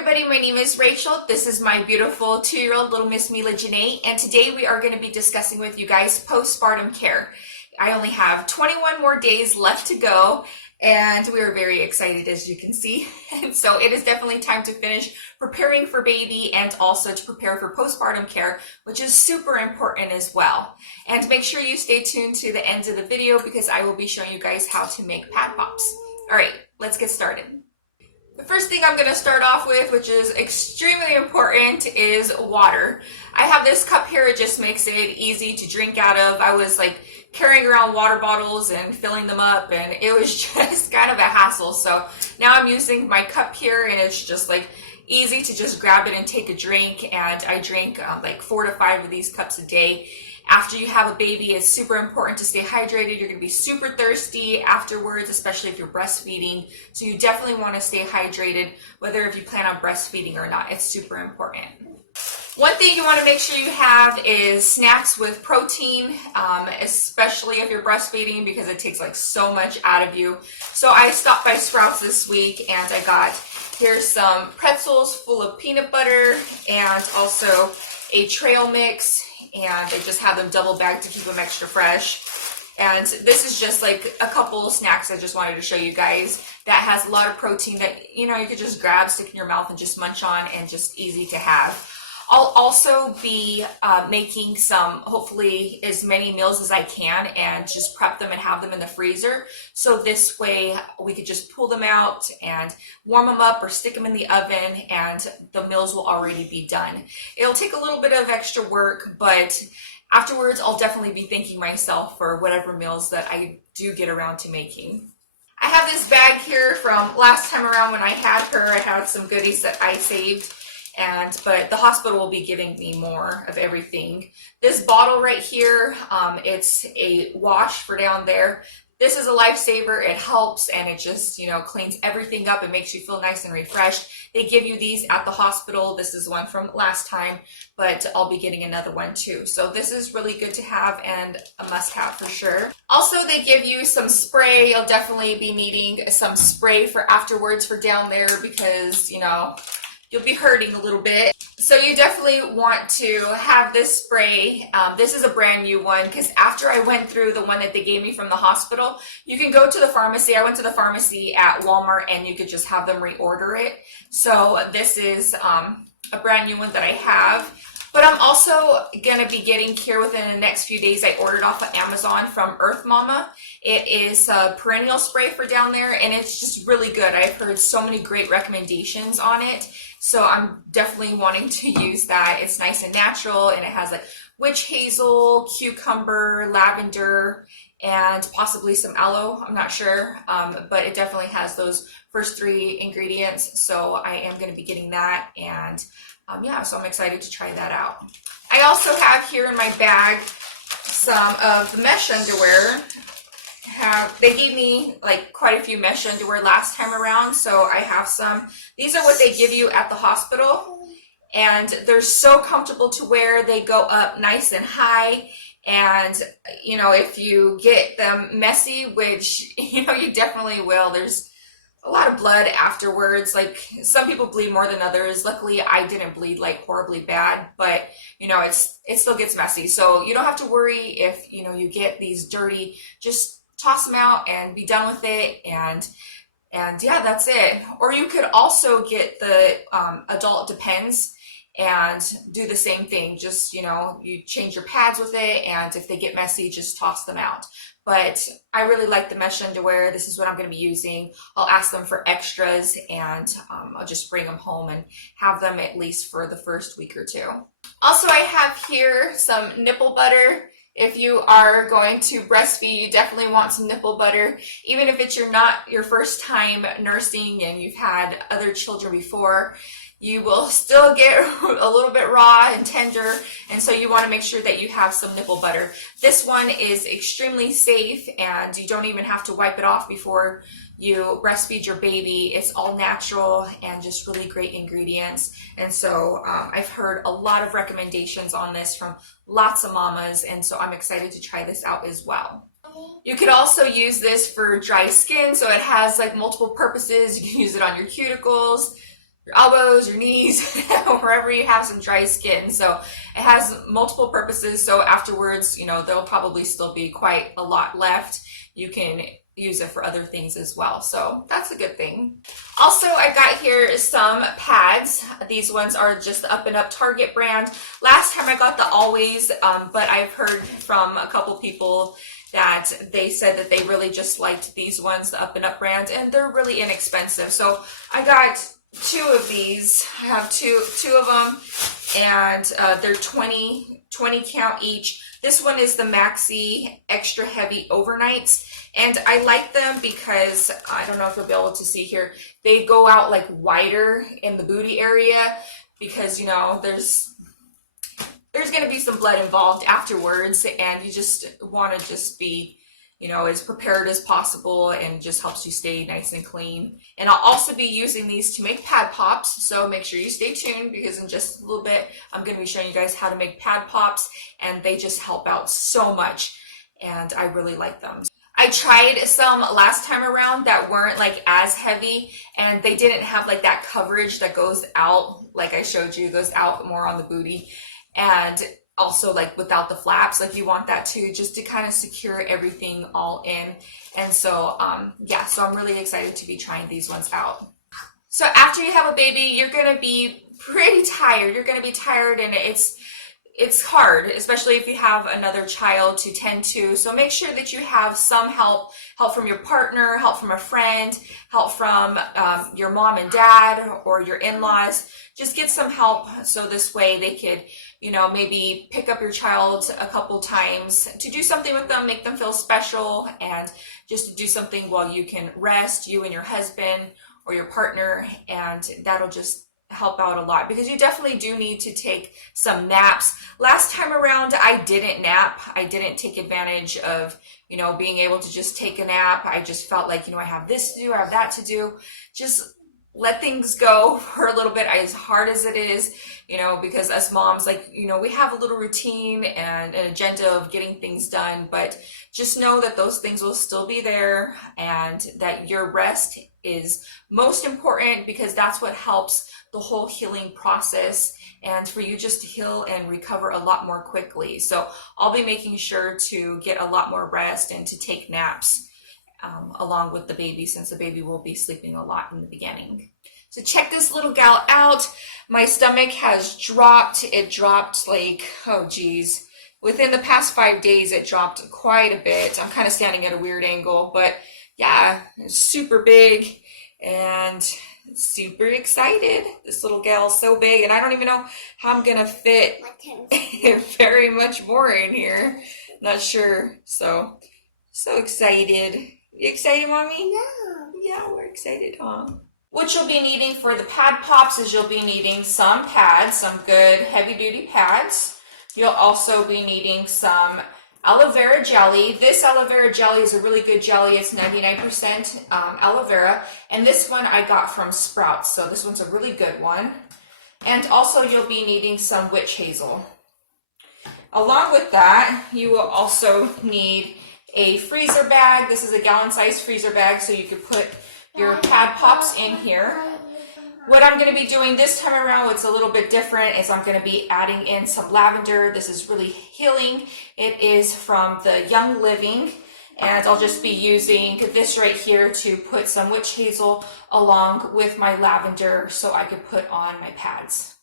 everybody, my name is Rachel. This is my beautiful 2-year-old little Miss Mila Janae, and today we are going to be discussing with you guys postpartum care. I only have 21 more days left to go, and we are very excited, as you can see. And so it is definitely time to finish preparing for baby and also to prepare for postpartum care, which is super important as well. And make sure you stay tuned to the end of the video because I will be showing you guys how to make pad pops. All right, let's get started. The first thing I'm going to start off with, which is extremely important, is water. I have this cup here. It just makes it easy to drink out of. I was like carrying around water bottles and filling them up, and it was just kind of a hassle. So now I'm using my cup here, and it's just like easy to just grab it and take a drink. And I drink like 4 to 5 of these cups a day. After you have a baby, it's super important to stay hydrated. You're going to be super thirsty afterwards, especially if you're breastfeeding. So you definitely want to stay hydrated, whether if you plan on breastfeeding or not. It's super important. One thing you want to make sure you have is snacks with protein, especially if you're breastfeeding, because it takes like so much out of you. So I stopped by Sprouts this week and I got, here's some pretzels full of peanut butter and also a trail mix, and I just have them double bagged to keep them extra fresh. And this is just like a couple of snacks I just wanted to show you guys that has a lot of protein that, you know, you could just grab, stick in your mouth and just munch on, and just easy to have. I'll also be making some, hopefully as many meals as I can, and just prep them and have them in the freezer. So this way we could just pull them out and warm them up or stick them in the oven, and the meals will already be done. It'll take a little bit of extra work, but afterwards I'll definitely be thanking myself for whatever meals that I do get around to making. I have this bag here from last time around when I had her. I had some goodies that I saved. But the hospital will be giving me more of everything. This bottle right here, it's a wash for down there. This is a lifesaver. It helps, and it just, you know, cleans everything up and makes you feel nice and refreshed. They give you these at the hospital. This is one from last time, but I'll be getting another one too. So this is really good to have and a must-have for sure. Also, they give you some spray. You'll definitely be needing some spray for afterwards for down there because, you know, you'll be hurting a little bit. So you definitely want to have this spray. This is a brand new one because after I went through the one that they gave me from the hospital, you can go to the pharmacy. I went to the pharmacy at Walmart and you could just have them reorder it. So this is a brand new one that I have. But I'm also going to be getting here within the next few days. I ordered off of Amazon from Earth Mama. It is a perennial spray for down there, and it's just really good. I've heard so many great recommendations on it. So I'm definitely wanting to use that. It's nice and natural, and it has like witch hazel, cucumber, lavender, and possibly some aloe. I'm not sure, but it definitely has those first 3 ingredients. So I am going to be getting that, and yeah, so I'm excited to try that out. I also have here in my bag some of the mesh underwear. They gave me like quite a few mesh underwear last time around, so I have some. These are what they give you at the hospital, and they're so comfortable to wear. They go up nice and high, and you know, if you get them messy, which you know you definitely will, there's a lot of blood afterwards. Like some people bleed more than others. Luckily I didn't bleed like horribly bad, but you know, it still gets messy. So you don't have to worry if, you know, you get these dirty. Just toss them out and be done with it, and yeah, that's it. Or you could also get the adult Depends and do the same thing. Just, you know, you change your pads with it, and if they get messy, just toss them out. But I really like the mesh underwear. This is what I'm going to be using. I'll ask them for extras, and I'll just bring them home and have them at least for the first week or 2. Also, I have here some nipple butter. If you are going to breastfeed, you definitely want some nipple butter. Even if it's not your first time nursing and you've had other children before, you will still get a little bit raw and tender, and so you want to make sure that you have some nipple butter. This one is extremely safe, and you don't even have to wipe it off before you breastfeed your baby. It's all natural and just really great ingredients. And so I've heard a lot of recommendations on this from lots of mamas, and so I'm excited to try this out as well. You could also use this for dry skin, so it has like multiple purposes. You can use it on your cuticles, your elbows, your knees, wherever you have some dry skin. So it has multiple purposes. So afterwards, you know, there'll probably still be quite a lot left. You can use it for other things as well. So that's a good thing. Also, I got here some pads. These ones are just the Up and Up Target brand. Last time I got the Always, but I've heard from a couple people that they said that they really just liked these ones, the Up and Up brand, and they're really inexpensive. So I got two of these. I have two of them, and they're 20 count each. This one is the Maxi Extra Heavy Overnights, and I like them because, I don't know if you'll be able to see here, they go out like wider in the booty area because, you know, there's going to be some blood involved afterwards, and you just want to just be, you know, as prepared as possible, and just helps you stay nice and clean. And I'll also be using these to make pad pops, so make sure you stay tuned, because in just a little bit I'm going to be showing you guys how to make pad pops, and they just help out so much, and I really like them. I tried some last time around that weren't like as heavy, and they didn't have like that coverage that goes out, like I showed you, goes out more on the booty, and also like without the flaps. Like you want that too, just to kind of secure everything all in. And so yeah, so I'm really excited to be trying these ones out. So after you have a baby, you're gonna be pretty tired. You're gonna be tired, and it's hard, especially if you have another child to tend to. So make sure that you have some help from your partner, help from a friend, help from your mom and dad or your in-laws. Just get some help, so this way they could, you know, maybe pick up your child a couple times to do something with them, make them feel special, and just to do something while you can rest, you and your husband or your partner, and that'll just help out a lot, because you definitely do need to take some naps. Last time around, I didn't nap. I didn't take advantage of, you know, being able to just take a nap. I just felt like, you know, I have this to do, I have that to do. Just let things go for a little bit, as hard as it is, you know, because us moms, like, you know, we have a little routine and an agenda of getting things done, but just know that those things will still be there, and that your rest is most important, because that's what helps the whole healing process, and for you just to heal and recover a lot more quickly. So I'll be making sure to get a lot more rest and to take naps along with the baby, since the baby will be sleeping a lot in the beginning. So check this little gal out. My stomach has dropped. It dropped like, oh geez, within the past 5 days it dropped quite a bit. I'm kind of standing at a weird angle, but yeah, it's super big and super excited. This little gal's so big, and I don't even know how I'm gonna fit very much more in here. Not sure. So excited. You excited, Mommy? Yeah, we're excited, huh? What you'll be needing for the pad pops is you'll be needing some pads, some good heavy duty pads. You'll also be needing some aloe vera jelly. This aloe vera jelly is a really good jelly. It's 99% aloe vera, and this one I got from Sprouts, so this one's a really good one. And also you'll be needing some witch hazel. Along with that, you will also need a freezer bag. This is a gallon size freezer bag, so you could put your pad pops in here. What I'm going to be doing this time around, what's a little bit different, is I'm going to be adding in some lavender. This is really healing. It is from the Young Living, and I'll just be using this right here to put some witch hazel along with my lavender, so I could put on my pads.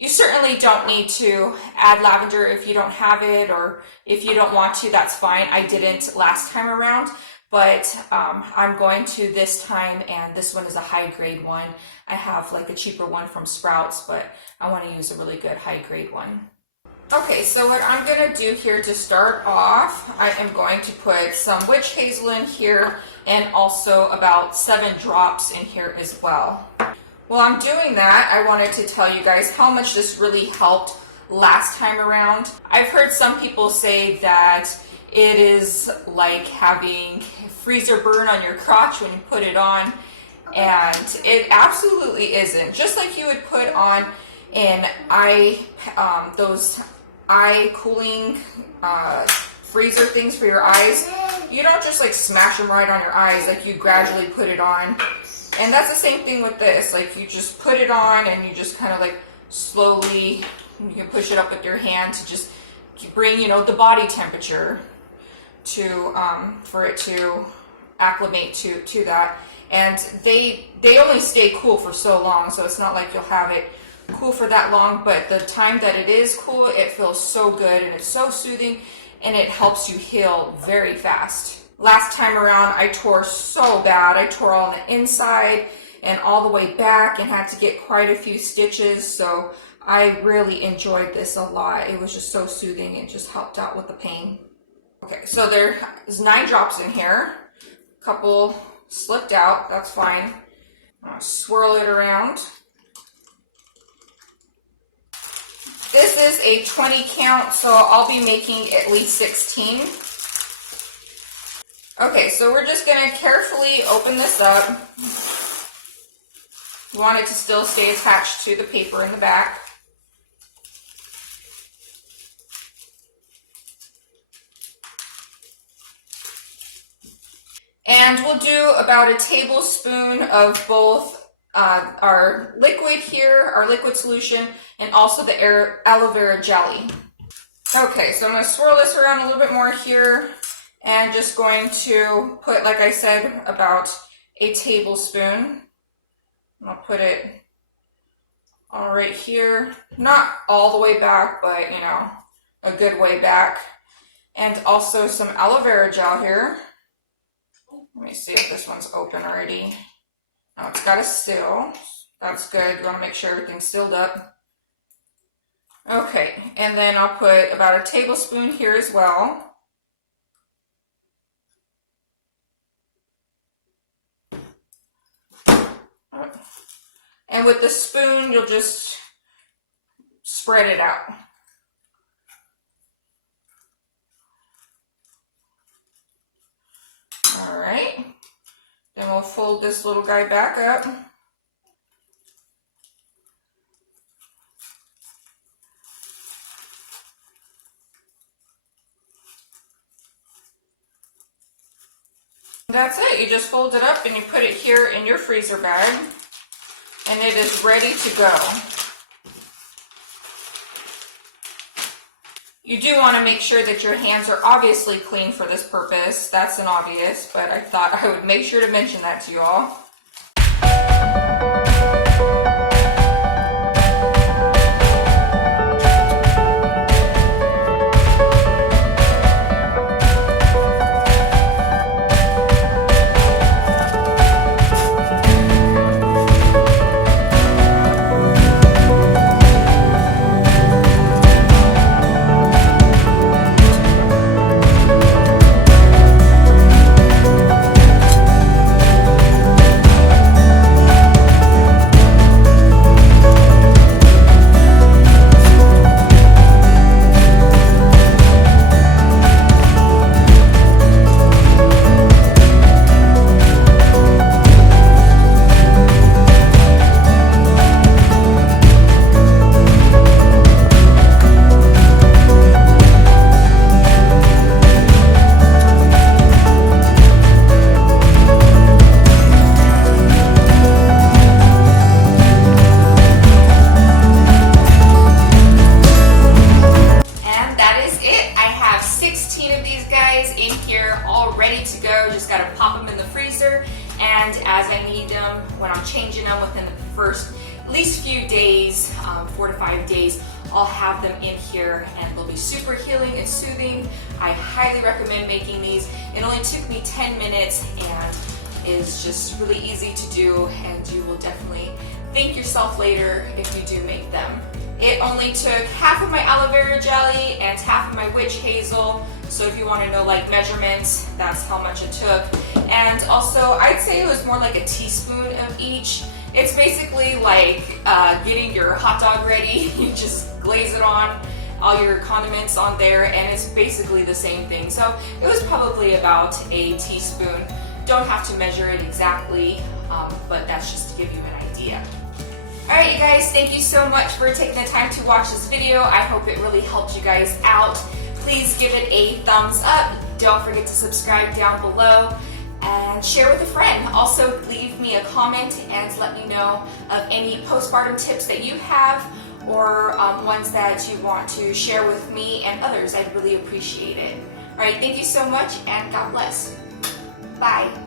You certainly don't need to add lavender if you don't have it, or if you don't want to, that's fine. I didn't last time around, but I'm going to this time, and this one is a high grade one. I have like a cheaper one from Sprouts, but I want to use a really good high grade one. Okay, so what I'm going to do here to start off, I am going to put some witch hazel in here, and also about 7 drops in here as well. While I'm doing that, I wanted to tell you guys how much this really helped last time around. I've heard some people say that it is like having freezer burn on your crotch when you put it on, and it absolutely isn't. Just like you would put on an those eye cooling freezer things for your eyes, you don't just like smash them right on your eyes. Like you gradually put it on And that's the same thing with this. Like, you just put it on and you just kind of like slowly, you can push it up with your hand to just bring, you know, the body temperature to for it to acclimate to that. And they only stay cool for so long, so it's not like you'll have it cool for that long, but the time that it is cool, it feels so good and it's so soothing, and it helps you heal very fast. Last time around, I tore so bad. I tore all on the inside and all the way back and had to get quite a few stitches, so I really enjoyed this a lot. It was just so soothing. It just helped out with the pain. Okay, so there's 9 drops in here. A couple slipped out, that's fine. I'll swirl it around. This is a 20 count, so I'll be making at least 16. Okay, so we're just going to carefully open this up. You want it to still stay attached to the paper in the back. And we'll do about a tablespoon of both our liquid here, our liquid solution, and also the aloe vera jelly. Okay, so I'm going to swirl this around a little bit more here, and just going to put, like I said, about a tablespoon. I'll put it all right here, not all the way back, but you know, a good way back. And also some aloe vera gel here. Let me see if this one's open already. No, it's got a seal. That's good. You want to make sure everything's sealed up. Okay, and then I'll put about a tablespoon here as well. And with the spoon, you'll just spread it out. All right, then we'll fold this little guy back up. That's it. You just fold it up and you put it here in your freezer bag, and it is ready to go. You do want to make sure that your hands are obviously clean for this purpose. That's an obvious, but I thought I would make sure to mention that to you all. And as I need them, when I'm changing them within the first at least few days, 4 to 5 days, I'll have them in here and they'll be super healing and soothing. I highly recommend making these. It only took me 10 minutes and is just really easy to do, and you will definitely thank yourself later if you do make them. It only took half of my aloe vera jelly and half of my witch hazel. So if you want to know like measurements, that's how much it took. And also I'd say it was more like a teaspoon of each. It's basically like getting your hot dog ready. You just glaze it on, all your condiments on there, and it's basically the same thing. So it was probably about a teaspoon. Don't have to measure it exactly, but that's just to give you an idea. Alright you guys, thank you so much for taking the time to watch this video. I hope it really helped you guys out. Please give it a thumbs up. Don't forget to subscribe down below. and share with a friend. Also, leave me a comment and let me know of any postpartum tips that you have, or ones that you want to share with me and others. I'd really appreciate it. All right, thank you so much, and God bless. Bye.